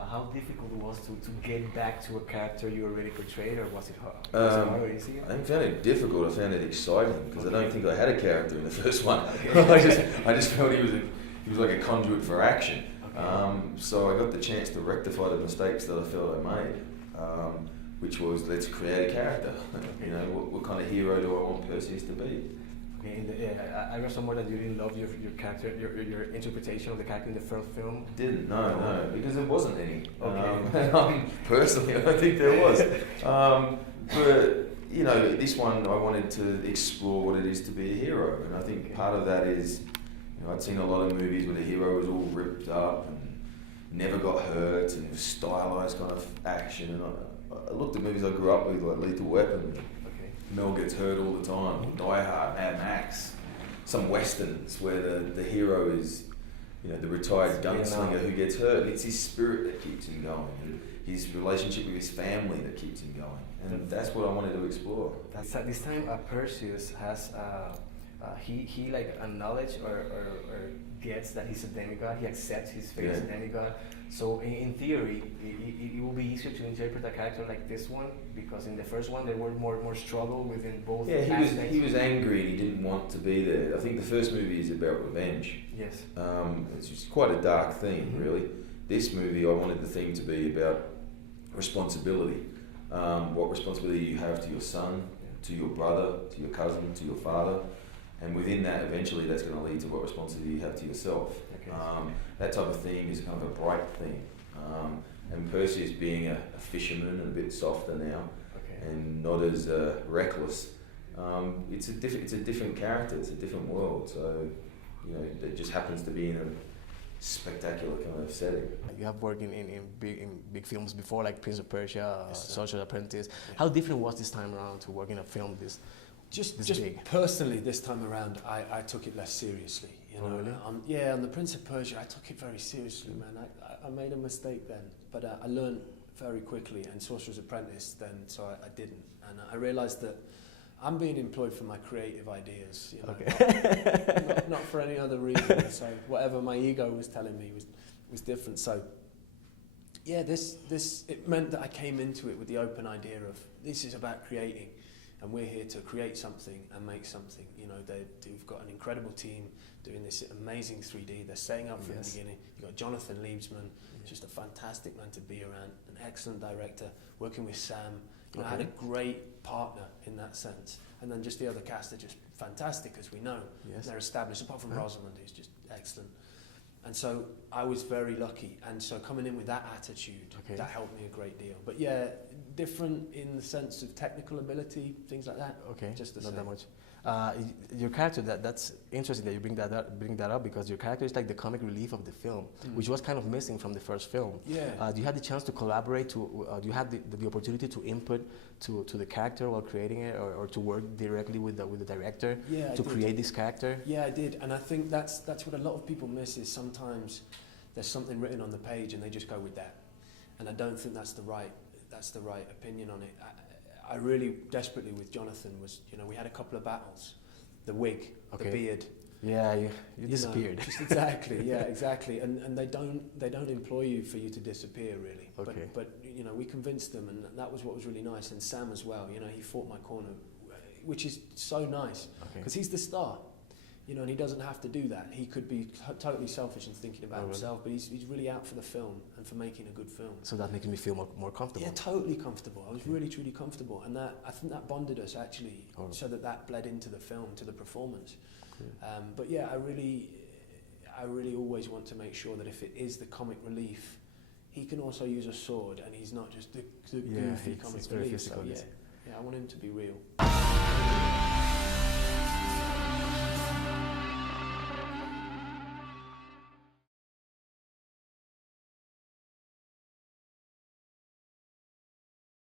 How difficult it was to get back to a character you already portrayed, or was it hard? Was it hard or easy? I didn't find it difficult. I found it exciting because I don't think I had a character in the first one. Okay. I just felt he was like a conduit for action. Okay. So I got the chance to rectify the mistakes that I felt I made, which was let's create a character. You know, what kind of hero do I want Perseus to be? I read somewhere that you didn't love your character, your interpretation of the character in the first film. Didn't, no, because there wasn't any. Okay. Personally, I don't think there was. But you know, this one I wanted to explore what it is to be a hero, and I think part of that is, you know, I'd seen a lot of movies where the hero was all ripped up and never got hurt and was stylized kind of action, and I looked at movies I grew up with like Lethal Weapon. Mel gets hurt all the time, Die Hard, Mad Max, some westerns where the hero is, you know, the retired gunslinger who gets hurt. It's his spirit that keeps him going, and his relationship with his family that keeps him going, and that's what I wanted to explore. This time Perseus has he like acknowledge or gets that he's a demigod. He accepts his fate as a demigod. So in theory, it will be easier to interpret a character like this one, because in the first one there were more struggle within both. Yeah, he was angry and he didn't want to be there. I think the first movie is about revenge. Yes. It's just quite a dark theme, really. This movie, I wanted the theme to be about responsibility. What responsibility you have to your son, to your brother, to your cousin, to your father. And within that, eventually, that's going to lead to what responsibility you have to yourself. Okay. That type of theme is kind of a bright theme. And Perseus being a fisherman and a bit softer now, and not as reckless. It's a different character. It's a different world. So, you know, it just happens to be in a spectacular kind of setting. You have worked in big films before, like Prince of Persia, Social Apprentice. How different was this time around to work in a film this big? Personally, this time around, I took it less seriously. You know, really? On the Prince of Persia, I took it very seriously, man. I made a mistake then, but I learned very quickly. And Sorcerer's Apprentice, then, so I didn't. And I realised that I'm being employed for my creative ideas, you know, not for any other reason. So whatever my ego was telling me was different. So yeah, it meant that I came into it with the open idea of this is about creating. And we're here to create something and make something. You know, they've got an incredible team doing this amazing 3D. They're setting up from the beginning. You've got Jonathan Liebsman, just a fantastic man to be around, an excellent director, working with Sam. You know, I had a great partner in that sense. And then just the other cast are just fantastic, as we know. Yes. They're established, apart from Rosamund, who's just excellent. And so I was very lucky. And so coming in with that attitude, that helped me a great deal. But yeah, different in the sense of technical ability, things like that. Okay, just the not same. that much. Your character, that's interesting that you bring that up because your character is like the comic relief of the film, which was kind of missing from the first film. Yeah. Do you have the chance to collaborate? Do you have the opportunity to input to the character while creating it, or to work directly with the director to create this character? Yeah, I did, and I think that's what a lot of people miss is sometimes there's something written on the page and they just go with that, and I don't think that's the right opinion on it. I really desperately with Jonathan was, you know, we had a couple of battles, the wig, the beard. Yeah, you disappeared. Just exactly, yeah, exactly. And they don't employ you for you to disappear really. Okay. But you know, we convinced them, and that was what was really nice. And Sam as well, you know, he fought my corner, which is so nice because he's the star. You know, and he doesn't have to do that. He could be totally selfish and thinking about himself, but he's really out for the film and for making a good film. So that makes me feel more comfortable. Yeah, totally comfortable. I was really, truly comfortable. And I think that bonded us actually, so that bled into the film, to the performance. But yeah, I really always want to make sure that if it is the comic relief, he can also use a sword and he's not just the goofy comic relief. So yeah, I want him to be real.